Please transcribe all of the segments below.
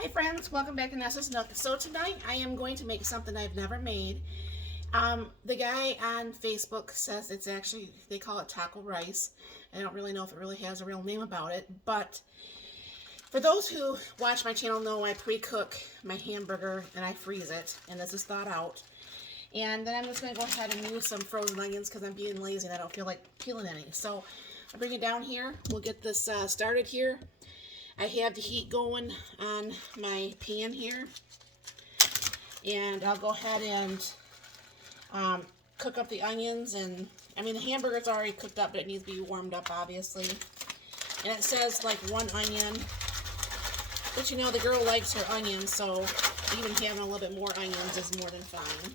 Hi friends, welcome back to Nessa's Nook. So tonight I am going to make something I've never made. The guy on Facebook says it's actually, they call it taco rice. I don't really know if it really has a real name about it, but for those who watch my channel know I pre-cook my hamburger and I freeze it, and this is thawed out. And then I'm just going to go ahead and use some frozen onions because I'm being lazy and I don't feel like peeling any. So I'll bring it down here. We'll get this started here. I have the heat going on my pan here, and I'll go ahead and cook up the onions. And I mean, the hamburger's already cooked up, but it needs to be warmed up, obviously. And it says like 1 onion, but you know, the girl likes her onions, so even having a little bit more onions is more than fine.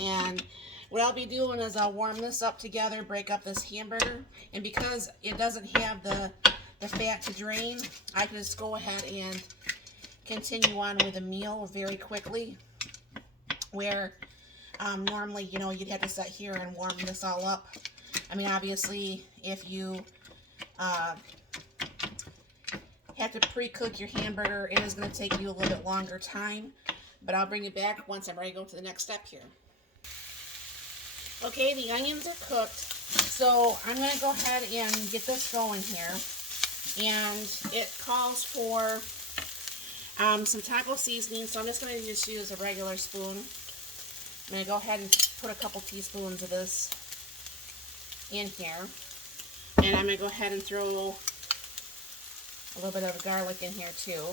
And what I'll be doing is I'll warm this up together, break up this hamburger, and because it doesn't have the fat to drain, I can just go ahead and continue on with the meal very quickly, where normally, you know, you'd have to sit here and warm this all up. I mean, obviously, if you have to pre-cook your hamburger, it is going to take you a little bit longer time, but I'll bring you back once I'm ready to go to the next step here. Okay, the onions are cooked, so I'm going to go ahead and get this going here. And it calls for some taco seasoning, so I'm just going to just use a regular spoon. I'm going to go ahead and put a couple teaspoons of this in here. And I'm going to go ahead and throw a little bit of garlic in here too.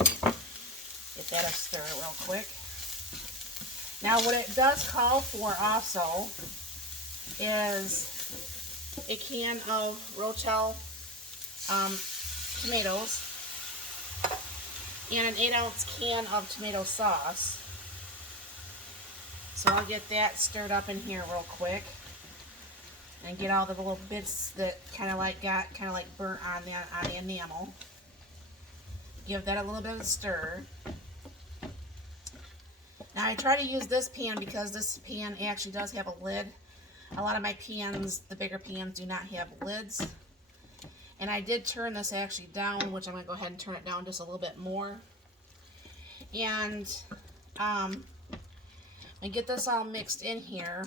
Get that a stir real quick. Now what it does call for also is a can of Rotel tomatoes and an 8-ounce can of tomato sauce. So I'll get that stirred up in here real quick and get all the little bits that kind of like burnt on the enamel. Give that a little bit of a stir. Now I try to use this pan because this pan actually does have a lid. A lot of my pans, the bigger pans, do not have lids. And I did turn this actually down, which I'm going to go ahead and turn it down just a little bit more. And get this all mixed in here.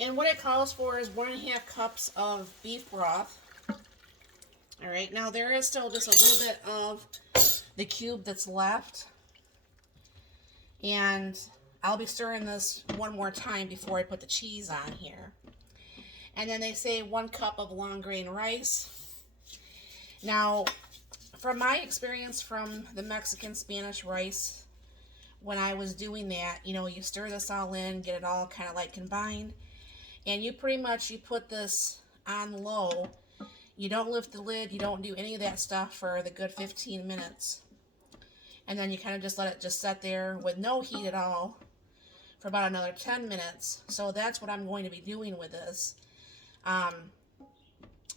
And what it calls for is 1.5 cups of beef broth. Alright, now there is still just a little bit of the cube that's left. And I'll be stirring this one more time before I put the cheese on here. And then they say 1 cup of long grain rice. Now, from my experience from the Mexican Spanish rice, when I was doing that, you know, you stir this all in, get it all kind of like combined, and you pretty much, you put this on low. You don't lift the lid, you don't do any of that stuff for the good 15 minutes. And then you kind of just let it just sit there with no heat at all for about another 10 minutes. So that's what I'm going to be doing with this.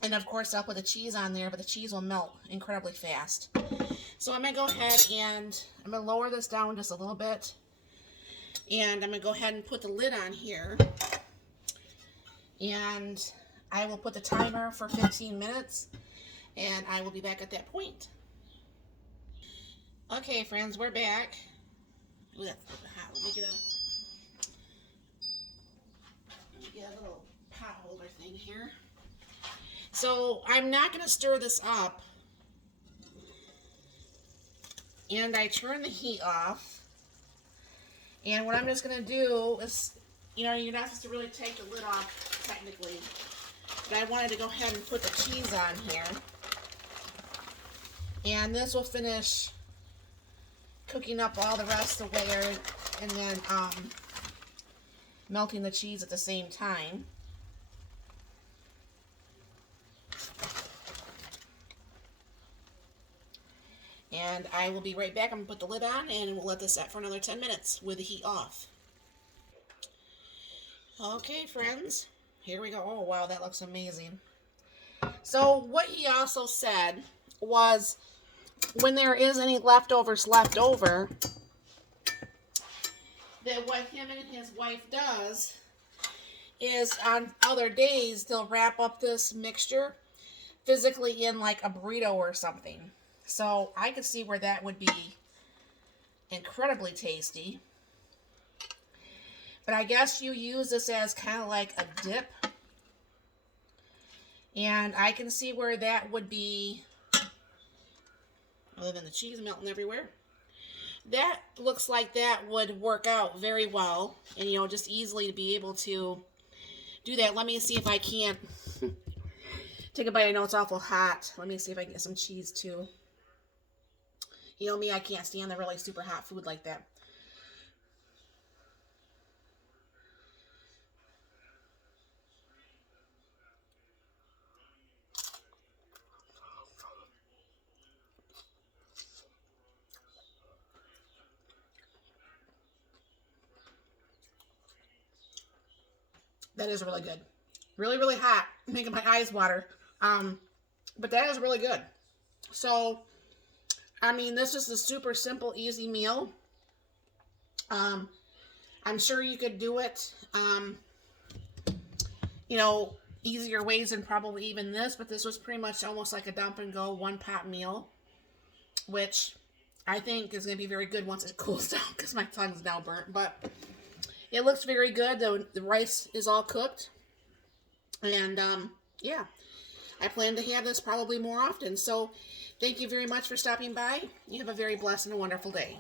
And of course I'll put the cheese on there, but the cheese will melt incredibly fast. So I'm going to go ahead and I'm going to lower this down just a little bit. And I'm going to go ahead and put the lid on here. And I will put the timer for 15 minutes. And I will be back at that point. Okay friends, we're back. Ooh, that's a little bit hot. Let me get a little pot holder thing here. So I'm not going to stir this up, and I turn the heat off, and what I'm just going to do is, you know, you're not supposed to really take the lid off technically, but I wanted to go ahead and put the cheese on here, and this will finish cooking up all the rest of the way, and then melting the cheese at the same time. And I will be right back. I'm going to put the lid on and we'll let this set for another 10 minutes with the heat off. Okay, friends. Here we go. Oh, wow, that looks amazing. So what he also said was when there is any leftovers left over, that what him and his wife does is on other days they'll wrap up this mixture physically in like a burrito or something. So I could see where that would be incredibly tasty. But I guess you use this as kind of like a dip. And I can see where that would be, other than the cheese melting everywhere. That looks like that would work out very well. And, you know, just easily to be able to do that. Let me see if I can't take a bite. I know it's awful hot. Let me see if I can get some cheese too. You know me, I can't stand the really super hot food like that. That is really good. Really, really hot. Making my eyes water. But that is really good. So, I mean, this is a super simple, easy meal. I'm sure you could do it, you know, easier ways than probably even this, but this was pretty much almost like a dump and go one pot meal, which I think is going to be very good once it cools down because my tongue's now burnt. But it looks very good. The rice is all cooked. And, yeah, I plan to have this probably more often. So thank you very much for stopping by. You have a very blessed and wonderful day.